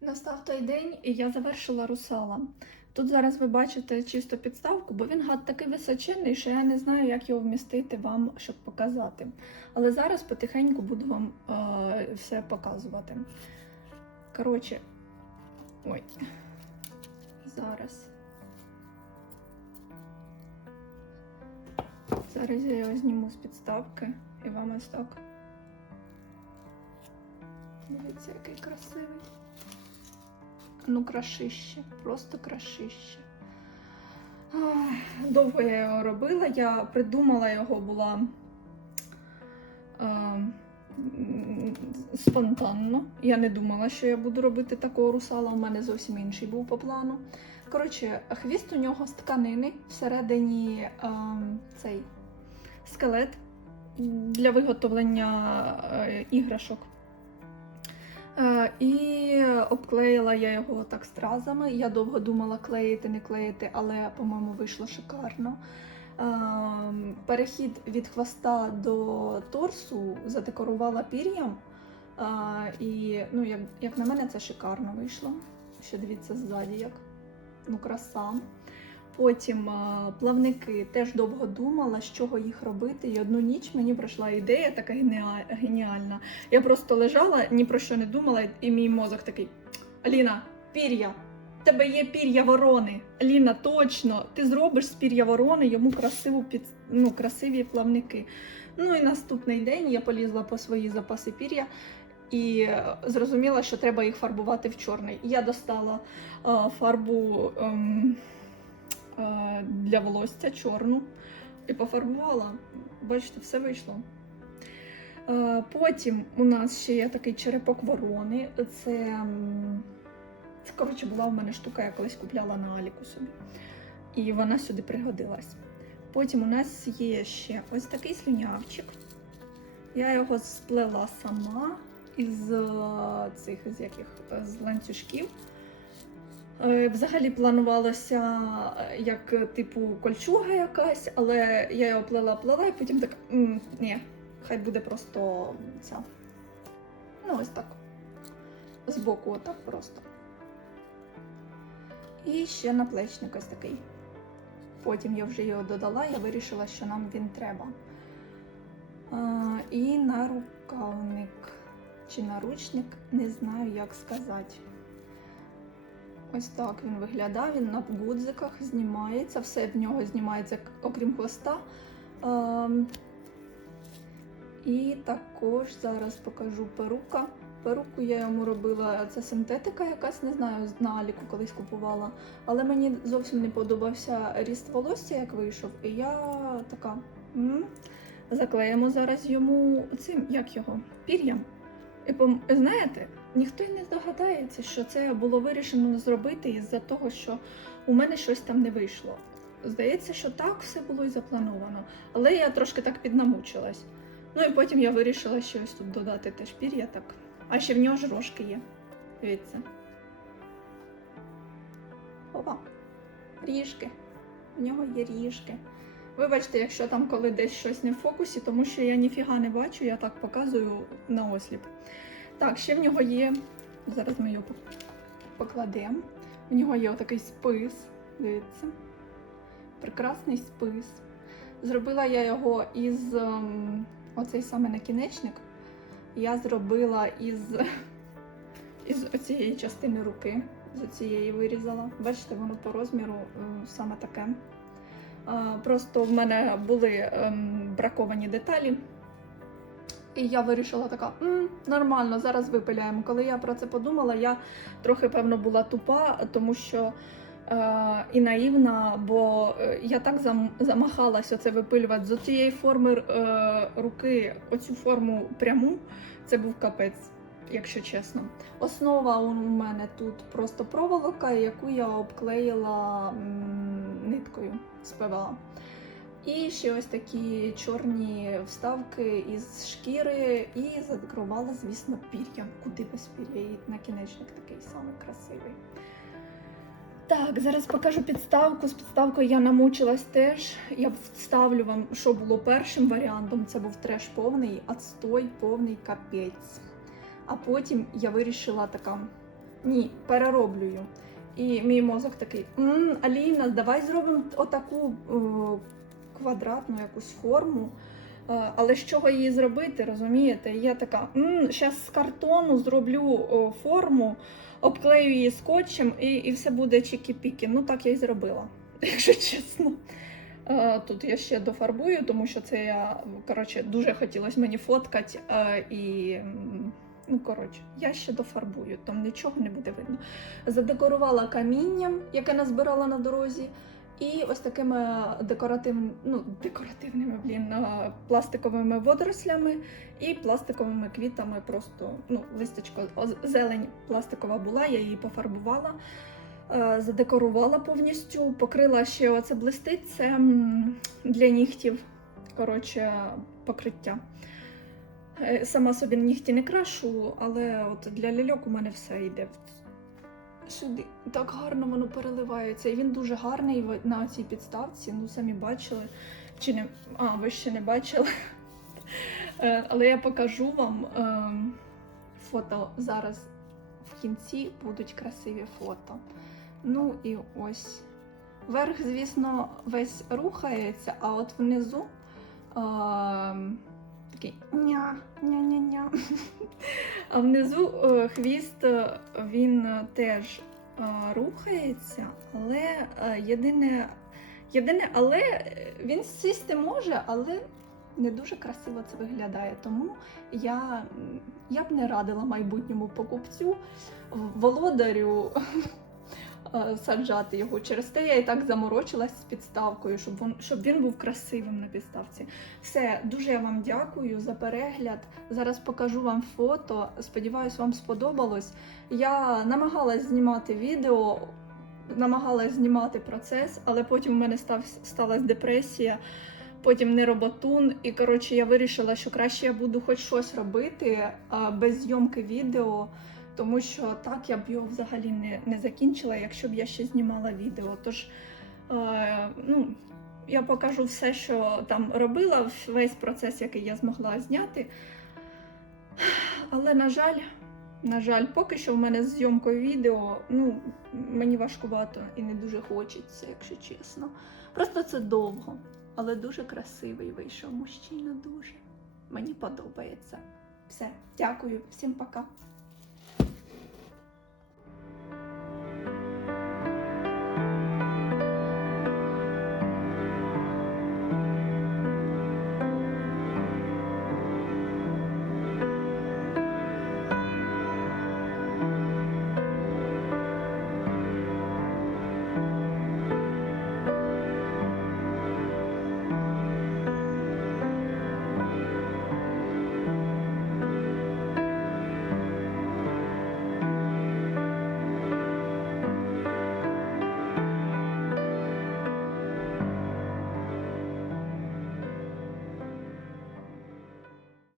Настав той день, і я завершила русала. Тут зараз ви бачите чисто підставку, бо він гад такий височенний, що я не знаю, як його вмістити вам, щоб показати. Але зараз потихеньку буду вам е, все показувати. Коротше, ой, зараз. Зараз я його зніму з підставки і вам ось так. Дивіться, який красивий. Ну, крашище, просто крашище. Довго я його робила, я придумала його була е, спонтанно. Я не думала, що я буду робити такого русала. У мене зовсім інший був по плану. Коротше, хвіст у нього з тканини, всередині е, цей скелет для виготовлення е, іграшок. Е, І обклеїла я його так стразами. Я довго думала клеїти, не клеїти, але, по-моєму, вийшло шикарно. Е, Перехід від хвоста до торсу задекорувала пір'ям. Е, І, ну, як, як на мене, це шикарно вийшло. Ще дивіться ззаді, як ну, краса. Потім плавники теж довго думала, з чого їх робити. І одну ніч мені прийшла ідея така геніальна. Я просто лежала, ні про що не думала, і мій мозок такий: Аліна, пір'я! Тебе є пір'я ворони. Аліна, точно, ти зробиш з пір'я ворони йому красиву під, ну, красиві плавники. Ну і наступний день я полізла по свої запаси пір'я і е, зрозуміла, що треба їх фарбувати в чорний. Я достала е, фарбу. е, для волосся чорну і пофарбувала. Бачите, все вийшло. Е, Потім у нас ще є такий черепок ворони. Це, це коротше, була в мене штука, я колись купляла на Аліку собі. І вона сюди пригодилась. Потім у нас є ще ось такий слюнявчик. Я його сплела сама із е, цих з яких е, з ланцюжків. Е, Взагалі планувалося е, як е, типу кольчуга якась, але я його плела, плела, і потім так ні, хай буде просто ця. Ну, ось так. Збоку, отак просто. І ще наплечник ось такий. Потім я вже його додала, я вирішила, що нам він треба. А, і нарукавник чи наручник, не знаю, як сказати. Ось так він виглядає, він на гудзиках знімається, все в нього знімається, окрім хвоста. Ем, і також зараз покажу перука. Перуку я йому робила, це синтетика якась, не знаю, на Аліку колись купувала. Але мені зовсім не подобався ріст волосся, як вийшов. І я така. м Заклеїмо зараз йому цим, як його, пір'ям. І пом- знаєте, ніхто й не здогадається, що це було вирішено зробити із-за того, що у мене щось там не вийшло. Здається, що так все було і заплановано. Але я трошки так піднамучилась. Ну і потім я вирішила ще ось тут додати теж пір'я так. А ще в нього ж рожки є. Дивіться. Опа. Ріжки. В нього є ріжки. Вибачте, якщо там коли десь щось не в фокусі, тому що я ніфіга не бачу, я так показую на осліп. Так, ще в нього є. Зараз ми його покладемо. В нього є отакий спис. Дивіться. Прекрасний спис. Зробила я його із ем, оцей саме накінечник. Я зробила із, із цієї частини руки. З цієї вирізала. Бачите, воно по розміру е, саме таке. Просто в мене були ем, браковані деталі. І я вирішила така, М, нормально, зараз випиляємо. Коли я про це подумала, я трохи, певно, була тупа, тому що е, і наївна, бо е, я так зам, замахалась оце випилювати з цієї форми е, руки, оцю форму пряму, це був капець, якщо чесно. Основа у мене тут просто проволока, яку я обклеїла м, ниткою ПВА. І ще ось такі чорні вставки із шкіри, і задекорувала, звісно, пір'ям. Куди без пір'я? І накінечник такий самий красивий. Так, зараз покажу підставку. З підставкою я намучилась теж. Я вставлю вам, що було першим варіантом. Це був треш повний, отстой, повний капець. А потім я вирішила така: Ні, перероблюю. І мій мозок такий: М, Аліна, давай зробимо отаку е, квадратну якусь форму. Е, Але з чого її зробити, розумієте? І Я така, зараз з картону зроблю о, форму, обклею її скотчем і, і все буде чікі-пікі. Ну так я й зробила, якщо чесно. Е, Тут я ще дофарбую, тому що це я коротше дуже хотілося мені фоткати. е, І ну коротше, я ще дофарбую, там нічого не буде видно. Задекорувала камінням, яке назбирала на дорозі. І ось такими декоративними, ну, декоративними, блін, пластиковими водорослями і пластиковими квітами. Просто ну, листочко, зелень пластикова була, я її пофарбувала, е, задекорувала повністю, покрила ще оце блистить, це для нігтів. Коротше, покриття. Е, Сама собі нігті не крашу, але от для ляльок у мене все йде сюди. Так гарно воно переливається. І він дуже гарний на цій підставці. Ну, самі бачили. Чи не. А, ви ще не бачили. Е, Але я покажу вам ем, фото зараз в кінці будуть красиві фото. Ну і ось. Верх, звісно, весь рухається, а от внизу ем, такий ня, ня-ня-ня. А внизу е, хвіст е, він е, теж рухається, але єдине, єдине, але він сісти може, але не дуже красиво це виглядає. Тому я, я б не радила майбутньому покупцю володарю саджати його. Через те я і так заморочилась з підставкою, щоб він, щоб він був красивим на підставці. Все, дуже я вам дякую за перегляд. Зараз покажу вам фото. Сподіваюсь, вам сподобалось. Я намагалась знімати відео, намагалась знімати процес, але потім в мене став, сталася депресія. Потім не роботун, і коротше я вирішила, що краще я буду хоч щось робити без зйомки відео, тому що так я б його взагалі не, не закінчила, якщо б я ще знімала відео. Тож е, ну, я покажу все, що там робила, весь процес, який я змогла зняти. Але, на жаль, на жаль, поки що в мене з зйомкою відео, ну, мені важкувато і не дуже хочеться, якщо чесно. Просто це довго, але дуже красивий вийшов мужчина дуже. Мені подобається. Все, дякую, всім пока.